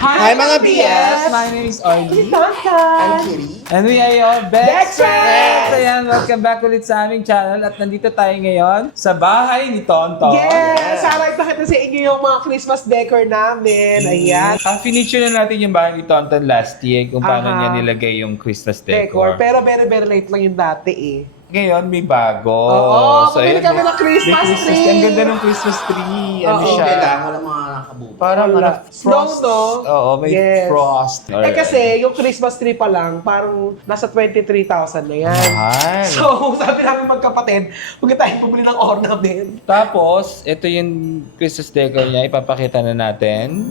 Hi mga BS! My name is Arlie. I'm Kitty. And we are your best Best friends! Ayan, welcome back ulit sa aming channel. At nandito tayo ngayon sa bahay ni Tonton. Yes! Sana ipakita sa inyo yung mga Christmas decor namin. Ayan. Finisher na natin yung bahay ni Tonton last year kung paano Aha. niya nilagay yung Christmas Decor. decor. Pero very late lang yung dati eh. Ngayon, may bago. Oo, pumili ayan, kami ng Christmas tree. Ang ganda ng Christmas tree. Ano Oo. siya? Okay lang, walang mga nakabubo. Parang Wala. frost. Snow, no? Oo, may Yes. frost. Eh kasi, yung Christmas tree pa lang, parang nasa 23,000 na yan. Mahal. So, sabi namin magkapatid, huwag tayo pumili ng ornament. Tapos, ito yung Christmas decor niya. Ipapakita na natin.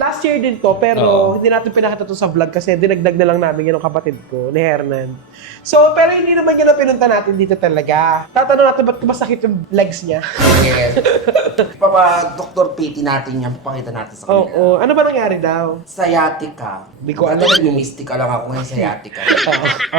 Last year din to, pero Oo. hindi natin pinakita to sa vlog kasi dinagdag na lang namin yun ng kapatid ko, ni Hernan. So, pero hindi naman yun ang pinunta natin dito talaga. Tatanong natin ba't masakit yung legs niya. Yes. Papa, Dr. Pity natin yan, pakita natin sa kanila. Oo. Ano ba nangyari daw? Sciatica. Di ko alam. Mystica lang ako ngayon, sciatica.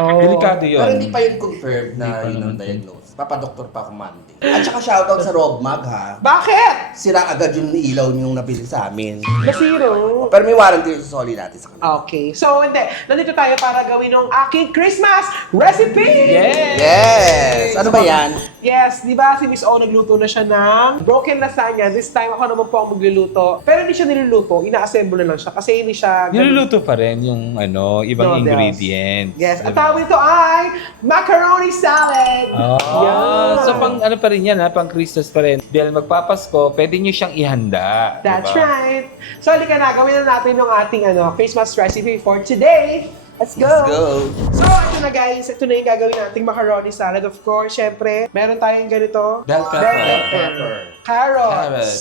Oo. Delikado yun. Pero hindi pa yun confirmed na yun ang diagnose. Papa-doktor pa ako Monday. At saka shoutout sa Rogmag ha. Bakit? Sira agad yung ilaw niyong nabili sa amin. Nasiro. Pero may warranty yung soli natin sa kanila. Okay. So, hindi. Nandito tayo para gawin ng aking Christmas recipe! Yes! Ano ba yan? Yes, di ba si Miss O nagluto na siya ng broken lasagna. This time ako naman po ang magluluto. Pero hindi siya niluluto, ina-assemble na lang siya kasi hindi siya... Niluluto pa rin yung ibang Noodles. ingredients. Yes, at Diba? tawag nito ay macaroni salad. Oh, Yan. so pang ano pa rin yan pang Christmas pa rin. Dahil magpapasko, pwede nyo siyang ihanda. That's diba? right. So, halika na, gawin na natin yung ating Christmas recipe for today. Let's go! Let's go! So, ito na guys. Ito na yung gagawin nating macaroni salad. Of course, syempre, meron tayong ganito. Bell pepper. Pepper. Carrots. Carrots.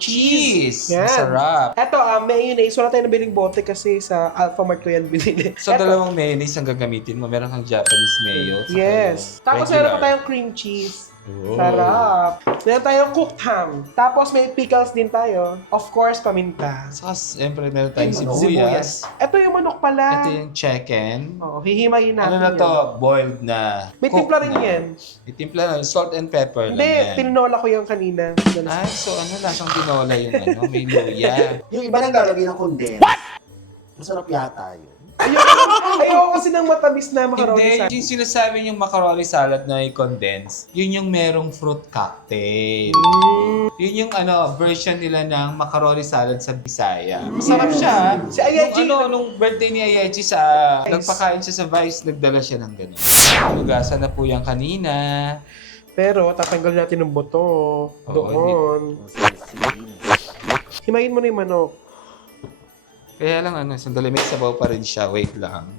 Cheese. Yan. Masarap. Ito, mayonnaise. Wala tayong nabiling bote kasi sa Alphamart ko yan binili. So, Eto. dalawang mayonnaise ang gagamitin mo. Meron kang Japanese mayo. saka Yes. yung Tapos regular. meron pa tayong cream cheese. Oh. Sarap. Meron tayong cooked ham. Tapos may pickles din tayo. Of course, paminta. Saka, siyempre, meron tayong Sibuyas. sibuyas. Ito yung manok pala. Ito yung chicken. Oh, hihimayin natin Ano na yan. to? Boiled na. May cooked timpla rin na. yan. May timpla na. Salt and pepper Hindi, lang yan. tininola ko yung kanina. Ay, so lasang tinola yung may luya. Yung iba naglalagay ng condensed. What? Masarap yata yun. Ayoko kasi ng matamis na macaroni Hindi, salad. yung sinasabi yung macaroni salad na i-condense, yun yung merong fruit cocktail. Yun yung version nila ng macaroni salad sa Bisaya. Masarap siya. Si Ayaji- Nung birthday ni Ayaji nagpakain siya sa Vice, nagdala siya ng ganun. Hugasan na po yan kanina. Pero tatanggal natin ng buto. Doon. Himayin mo na yung manok. Kaya lang sandali may sabaw pa rin siya. Wait lang.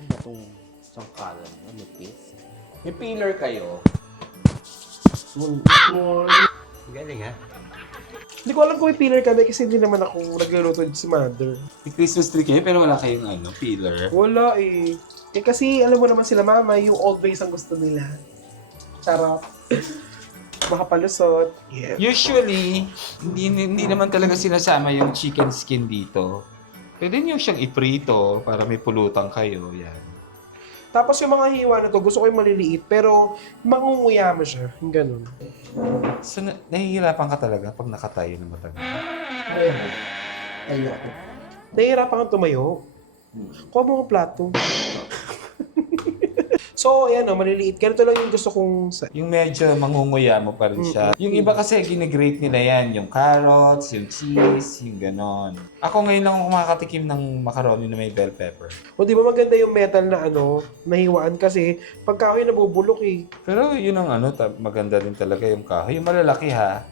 Ano ba itong sangkalan? Ano, piece? May peeler kayo. Galing ha? Hindi ko alam kung may peeler kami kasi hindi naman ako nagluluto si mother. May Christmas tree kayo pero wala kayong peeler. Wala eh. Eh kasi alam mo naman sila mama, yung old ways ang gusto nila. Charot. Makapalusot. Yeah. Usually, hindi naman talaga sinasama yung chicken skin dito. Pwede nyo siyang iprito para may pulutan kayo. Yan. Tapos yung mga hiwa na to, gusto ko yung maliliit, pero mangunguya mo siya. Yung ganun. So, nahihirapan ka talaga pag nakatayo na matagal. Ayoko. Nahihirapan kang tumayo. Kuha mo ang plato. So, ayan maliliit. Ganito lang yung gusto kong... Yung medyo mangunguya mo pa rin siya. Yung iba kasi ginigrate nila yan. Yung carrots, yung cheese, yung ganon. Ako ngayon lang ako makakatikim ng macaroni na may bell pepper. O di ba maganda yung metal na nahiwaan kasi pagka ako'y nabubulok eh. Pero yun ang maganda din talaga yung kahoy. Yung malalaki ha.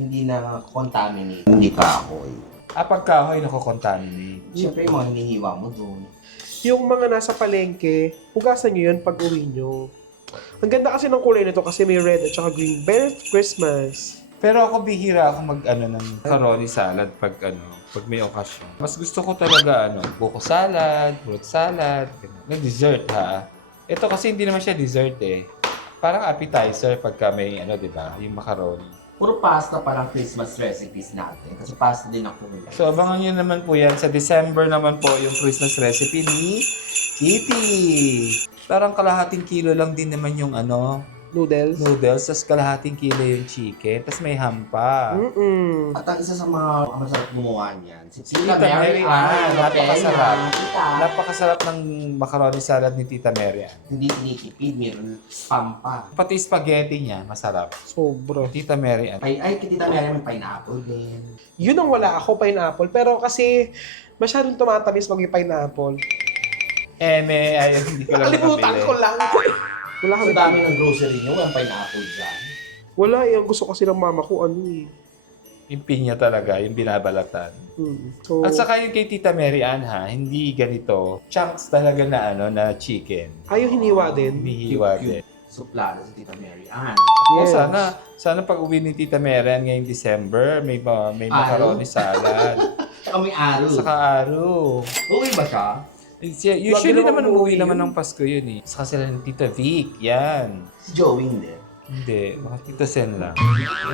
Hindi na contaminate. Hindi ka ako eh. Pag kahoy nako-contaminate. Siyempre yung mga hinihiwa mo doon. Yung mga nasa palengke, hugasan nyo yun pag uwi nyo. Ang ganda kasi ng kulay nito kasi may red at saka green. Merry Christmas! Pero ako bihira ako ng macaroni salad pag may okasyon. Mas gusto ko talaga buko salad, fruit salad, na dessert ha. Ito kasi hindi naman siya dessert eh. Parang appetizer pagka may di ba, yung macaroni. Puro pasta parang Christmas recipes natin. Kasi pasta din ako. So abangan nyo naman po yan. Sa December naman po yung Christmas recipe ni Kitty. Parang kalahating kilo lang din naman yung Noodles. noodles, tapos kalahating kilo yung chicken, tapos may ham pa. At ang isa sa mga masarap gumawa niyan, si Tita Mary Ann, napakasarap. Tita. Napakasarap ng macaroni salad ni Tita Mary Ann. Hindi tinitipid, meron spam pa. Pati spaghetti niya, masarap. Sobra. Tita Mary Ann. Ay, kay Tita Mary may pineapple din. Yun ang wala ako, pineapple. Pero kasi masyadong tumatamis pag may pineapple. Ayun, hindi ko lang Kalimutan nakabili. ko lang. Wala Sa kami dami ng grocery niyo, walang pineapple dyan. Wala eh. Ang gusto kasi ng mama ko, Yung pinya talaga, yung binabalatan. So, At saka yung kay Tita Mary Ann hindi ganito. Chunks talaga na chicken. ayaw hiniwa din. Hinihiwa din. Suplado si Tita Mary Ann. O Yes. sana pag uwi ni Tita Mary Ann ngayong December, may macaroni salad. Tsaka may aro. Saka aro. Okay ba siya? Usually Lagi naman naman umuwi umuwi naman yun. ng Pasko yun eh. Saka sila ni Tita Vic, yan. Si Joey hindi. Hindi, baka Tita Sen lang.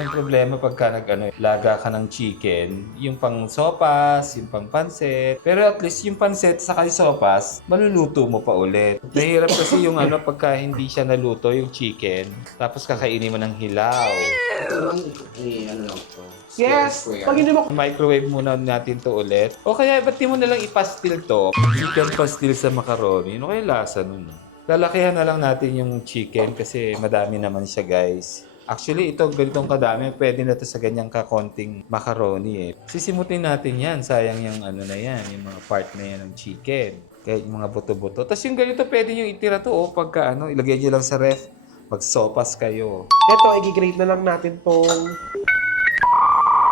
Yung problema pagka laga ka ng chicken, yung pang sopas, yung pang pansit. Pero at least yung pansit saka yung sopas, maluluto mo pa ulit. Mahirap kasi yung pagka hindi siya naluto yung chicken, tapos kakainin mo ng hilaw. Ano lang to? Yes. Square. Pag hindi mo Microwave muna natin to ulit. O kaya, ba't di mo nalang ipastil to? Chicken pastil sa macaroni. Ano kaya lasa nun? Lalakihan na lang natin yung chicken kasi madami naman siya, guys. Actually, ito ganitong kadami, pwede na to sa ganyang kakonting macaroni eh. Sisimutin natin yan. Sayang yung na yan, yung mga part na yan ng chicken. Kaya yung mga buto-buto. Tapos yung ganito, pwede nyo itira to pagka ilagay nyo lang sa ref. Magsopas kayo. Ito, i-grate na lang natin tong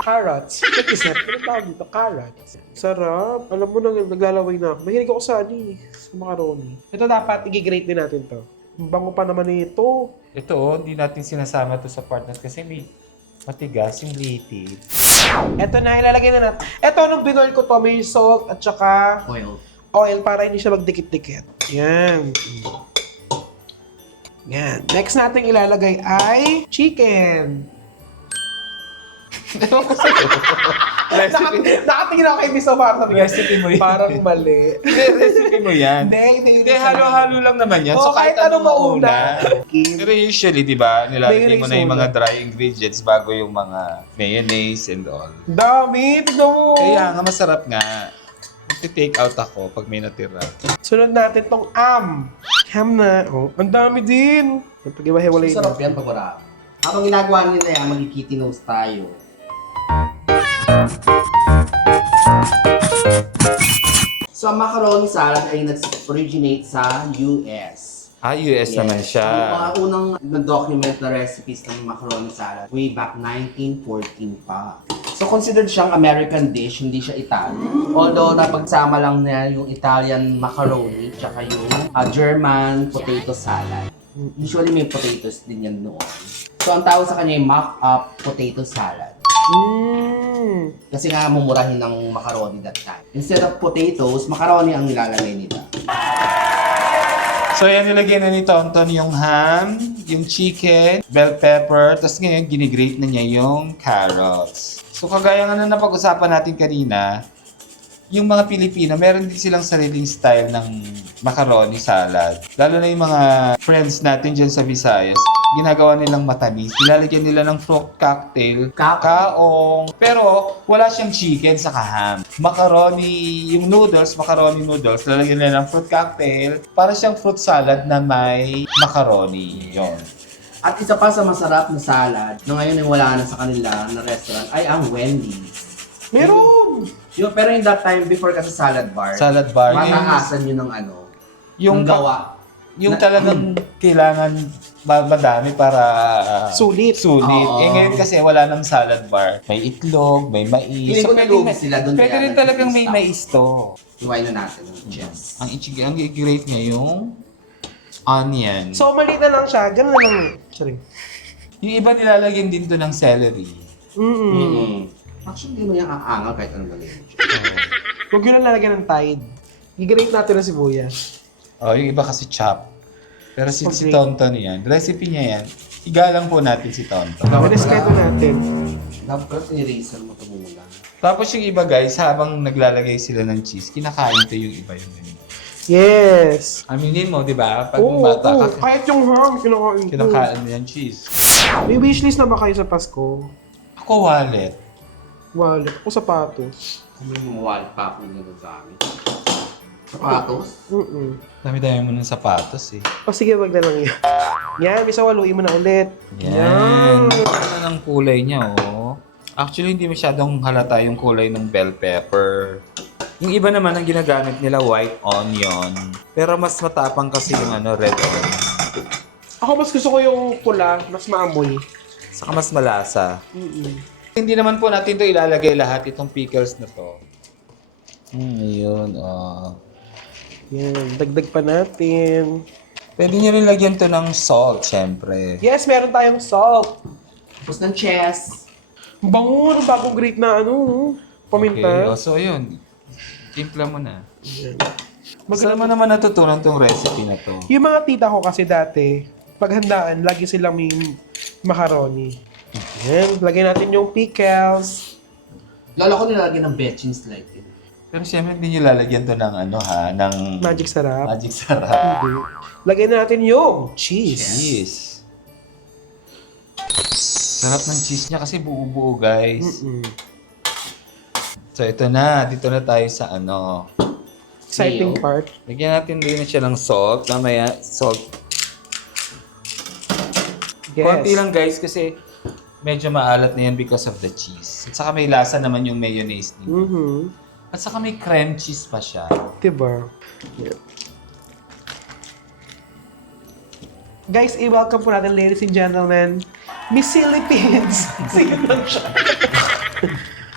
carrots. Nag-isip, ano tawag dito? Carrots. Sarap. Alam mo nang naglalaway na ako. Mahilig ako sa sa macaroni. Ito dapat, i-grate din natin to. Ang bango pa naman nito. Ito, hindi natin sinasama to sa partners kasi may matigas yung litit. Ito na, ilalagay na natin. Ito, nung binoil ko to, may salt at saka Oil. para hindi siya magdikit-dikit. Yan. Yan. Next natin ilalagay ay chicken. Nakatingin ako kay Miss Omar. Recipe mo yan. Parang mali. Hindi, recipe mo yan. Hindi, halo-halo lang naman yan. So, Oh, kahit kahit anong ano mauna. mauna. Pero usually, di ba, nilalagay mo na yung Mayonnaise mga dry ingredients bago yung mga mayonnaise and all. Dami, tignan mo. Kaya nga, masarap nga. Magti-take out ako pag may natira. Sunod natin tong ham. Ham na. Oh, ang dami din. Pag-iwahiwalay Sarap yan pag marami. Habang ginagawa nila yan, magkikiti nose tayo. So, ang macaroni salad ay nag-originate sa US. US naman siya. Ang mga unang na-document na recipes ng macaroni salad way back 1914 pa. So, considered siyang American dish, hindi siya Italian. Although, napagsama lang niya yung Italian macaroni tsaka yung German potato salad. Usually, may potatoes din yan noon. So, ang tawag sa kanya ay mock-up potato salad. Kasi nga mumurahin ng macaroni that time. Instead of potatoes, macaroni ang nilalagay nila. So, yan, nilagyan na ni Tonton yung ham, yung chicken, bell pepper, tapos ngayon, ginigrate na niya yung carrots. So, kagaya nga na napag-usapan natin kanina, yung mga Pilipino, meron din silang sariling style ng macaroni salad. Lalo na yung mga friends natin dyan sa Visayas, ginagawa nilang matamis. Nilalagyan nila ng fruit cocktail, kaong, pero wala siyang chicken sa ham. Macaroni, yung noodles, macaroni noodles, lalagyan nila ng fruit cocktail, para siyang fruit salad na may macaroni. Yun. At isa pa sa masarap na salad, na ngayon ay wala na sa kanila na restaurant, ay ang Wendy's. Meron! Pero in that time, before kasi salad bar, Salad bar. mataasan yun ng Yung ng gawa. Yung talagang kailangan madami para Sulit. Sulit. Oo. Ngayon kasi wala nang salad bar. May itlog, may mais. Hindi ko nalugi sila doon. Pwede rin talagang may mais to. Iwain na natin yung chess. Ang i-grate niya yung onion. So, mali na lang siya. Ganun na lang. Sorry. Yung iba nilalagyan din to ng celery. Actually, hindi mo yan aangal kahit anong gawin. Huwag yun lang lalagyan ng Tide. I-grate natin ng sibuyas. Oh, yung iba kasi chop. Pero si Okay. Tonton yan, recipe niya yan, igalang po natin si Tonton. Respeto natin. Dapat i-eraser mo ito muna. Tapos yung iba guys, habang naglalagay sila ng cheese, kinakain to yung iba yung ganyan. Yes. Aminin mo, di ba? Pag Oo, bata oo. ka, Kahit yung ham, kinakain ko. kinakain mo yung cheese. May wishlist na ba kayo sa Pasko? Ako wallet. Wallet. Ako sapatos. Kung may mawalip pa ako nito sa amin. Sapatos? Dami-dami mo ng sapatos eh. O sige, wag na lang yan. Yan, bisa waluin mo na ulit. Yan. Ano ng kulay niya, oh. Actually, hindi masyadong halata yung kulay ng bell pepper. Yung iba naman ang ginagamit nila white onion. Pero mas matapang kasi yung red onion. Ako mas gusto ko yung pula, mas maamoy. Saka mas malasa. Hindi naman po natin to ilalagay lahat itong pickles na to. Ayun, oh. Yan, dagdag pa natin. Pwede nyo rin lagyan to ng salt, syempre. Yes, meron tayong salt. Tapos ng chess. Ang bango, ng bagong grate na paminta. Okay, so yun. Timpla mo na. Yan. Saan mo naman natutunan tong recipe na to? Yung mga tita ko kasi dati, paghandaan, lagi silang may macaroni. Yan, lagyan natin yung pickles. Lalo ko nilalagyan ng betching slide. Pero syempre hindi nyo lalagyan to ng ng Magic sarap. magic sarap. Hindi. Lagyan natin yung cheese. Cheese. Sarap ng cheese niya kasi buo-buo, guys. So ito na, dito na tayo sa Exciting Mayo. part. Lagyan natin din siya ng salt. Mamaya, salt. Yes. Konti lang guys kasi medyo maalat na yan because of the cheese. At saka may lasa naman yung mayonnaise din. At saka may cream cheese pa siya. Diba? Yeah. Guys, i-welcome po natin, ladies and gentlemen, Miss Philippines. Sige lang siya.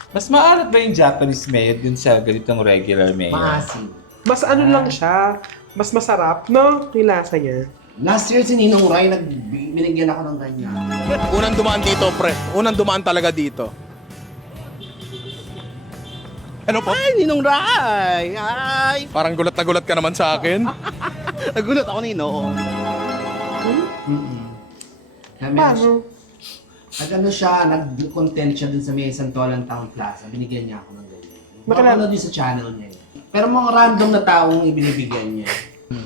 Mas maalat ba yung Japanese mayo dun sa ganitong regular mayo? Maasim. Mas lang siya. Mas masarap, no? Yung lasa niya. Last year, si Ninong Rai, binigyan ako ng ganyan. Unang dumaan dito, pre. Unang dumaan talaga dito. Ano po? Ay, Ninong Rai! Ay! Parang gulat na gulat ka naman sa akin. Nagulat ako, Ninong. Paano? Nag-ano siya, nag-content siya dun sa may Santolan Town Plaza. Binigyan niya ako ng ganyan. Nakilala- Nakilala din sa channel niya. Pero mga random na taong ibinibigyan niya.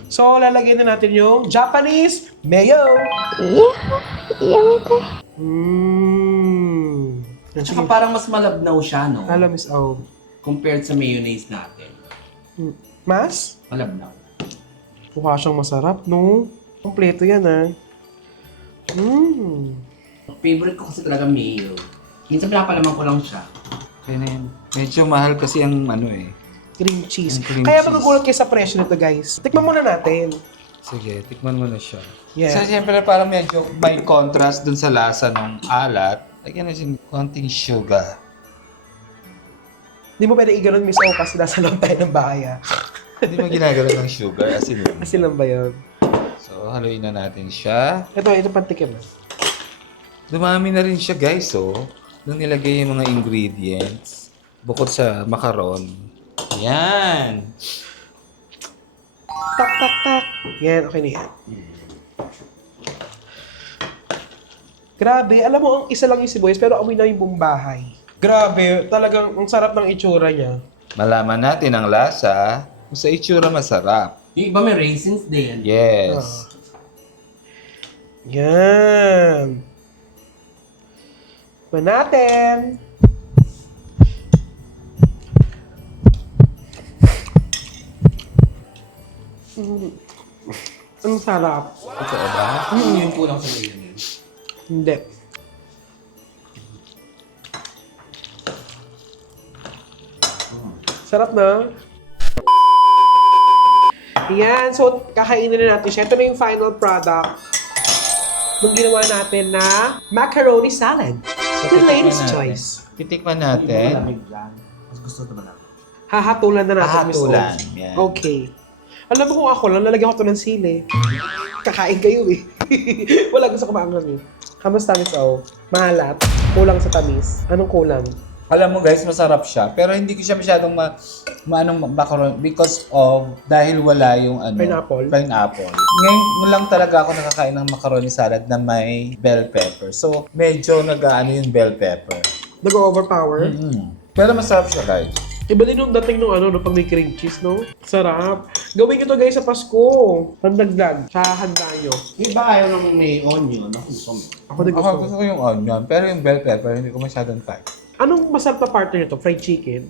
So, lalagyan na natin yung Japanese mayo. At saka parang mas malabnaw siya, no? Alam, Miss O. Compared sa mayonnaise natin. Mas? Malabnaw. Mukha siyang masarap, no? Kompleto yan, ha? Favorite ko kasi talaga mayo. Minsan pinapalaman ko lang siya. Kaya na yun. Medyo mahal kasi ang Cream cheese. Ang cream Kaya cheese. magugulat kayo sa presyo nito, guys. Tikman muna natin. Sige, tikman mo na siya. Yeah. So, siyempre parang medyo may contrast dun sa lasa ng alat. Lagyan na siya ng konting sugar. Hindi mo pwede i-ganon, Miss O, kasi nasa lang tayo ng bahay, ha? Hindi mo ginagala ng sugar, asin yun. Kasi lang ba yun? So, haluin na natin siya. Ito pantikim. Dumami na rin siya, guys, oh. Nung nilagay yung mga ingredients, bukod sa macaron. Yan! Tak, tak, tak. Yan, okay na yan. Grabe, alam mo, ang isa lang yung sibuyas, pero amoy na yung buong bahay. Grabe, talagang ang sarap ng itsura niya. Malaman natin ang lasa. Kung sa itsura masarap. Yung iba may raisins din. Yes. Yan. Pa natin. Ang sarap. Totoo ba? Yun po lang sa mayonnaise. Hindi. Sarap na. Yan. So, kakainin na natin siya. Ito na yung final product nung ginawa natin na macaroni salad. The titikman ladies' natin. choice. Titikman Hindi mo natin. malamig lang. Mas gusto ito malamig. Hahatulan na natin, Miss O. Hahatulan. Yan. Okay. Alam mo kung ako lang, lalagyan ko ito ng sili. Kakain kayo eh. Wala gusto ko maangang eh. Kamusta, Miss O? Mahalat? Kulang sa tamis? Anong kulang? Alam mo guys, masarap siya. Pero hindi ko siya masyadong maanong macaron because of dahil wala yung ano, pineapple. Ngayon lang talaga ako nakakain ng macaroni salad na may bell pepper. So, medyo nag-aano yung bell pepper. Nag-overpower? Pero masarap siya guys. Iba din yung dating nung no, pag may cream cheese, no? Sarap. Gawin nyo to guys sa Pasko. Pandagdag. Sa handa nyo. Iba ayaw ng may onion. Ako gusto mo. Ako din Ako gusto. gusto ko yung onion, pero yung bell pepper hindi ko masyadong type. Anong masarap na partner nito? Fried chicken?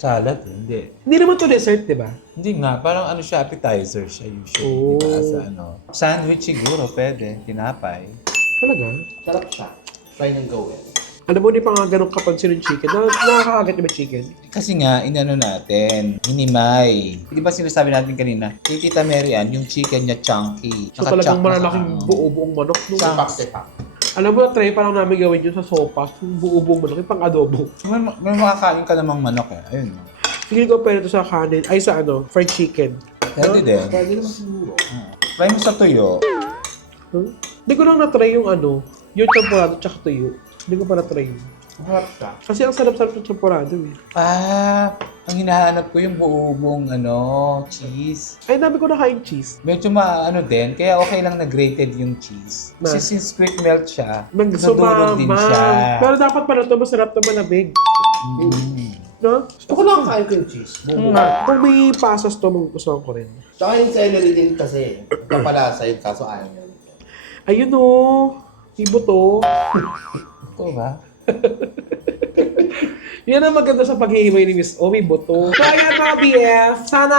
Salad? Hindi. Hindi naman to dessert, di ba? Hindi nga, parang ano siya, appetizer siya usually. Oh. Diba? Sa ano. Sandwich siguro, pwede. Tinapay. Talaga? Sarap siya. Try nang gawin. Alam mo, di pa nga ganun kapansin yung chicken. Nakakagat yung chicken. Kasi nga, inano natin, minimay. Di ba sinasabi natin kanina, kay Tita Mary Ann, yung chicken niya chunky. So talagang malalaking buo-buong manok. No? Sepak-sepak. Alam mo, try pa lang namin gawin yun sa sopas. Yung buo-buong manok, yung pang-adobo. May makakain ka namang manok eh. Ayun. No? Feeling ko pwede ito sa kanin. Ay, sa ano, fried chicken. Pwede din. Pwede naman siguro. Try mo sa tuyo. Hindi ko lang na-try yung ano, yung champurado tsaka tuyo. Hindi ko pa na-try yun. Masarap siya. Kasi ang sarap-sarap ng champurado eh. Ang hinahanap ko yung buo-buong cheese. Ay, dami ko nakain cheese. Medyo maano din, kaya okay lang na grated yung cheese. Kasi since quick melt siya, nadurog din siya. Pero dapat pala ito masarap na malamig. No? Gusto ko lang kain ko yung cheese. Kung may pasas to, magugustuhan ko rin. Tsaka yung celery din kasi. Kapalasa yun kaso ayaw niya. Ayun o. Ibo to. Ito ba? Yan ang maganda sa paghihimay ni Miss O. May buto. So ayan mga BF, sana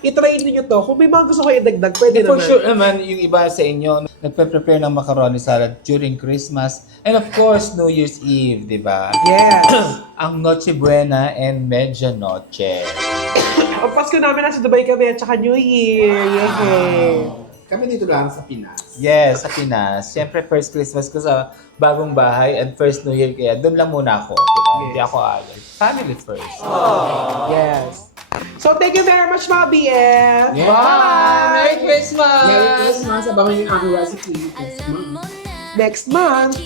itry niyo to. Kung may mga gusto kayo idagdag, pwede For naman. sure naman, yung iba sa inyo, nagpe-prepare ng macaroni salad during Christmas. And of course, New Year's Eve, di ba? Yes. Ang Noche Buena and Medianoche. Ang Pasko namin nasa Dubai kami at saka New Year. Yay! Kami dito lang sa Pinas. Yes, sa Pinas. Siyempre, first Christmas ko sa bagong bahay and first New Year, kaya doon lang muna ako. Diba? Hindi ako agad. Family first. Yes. So thank you very much mga BF. Yeah. Bye! Merry Christmas! Merry Christmas! Abangan yung aking recipe. Next month.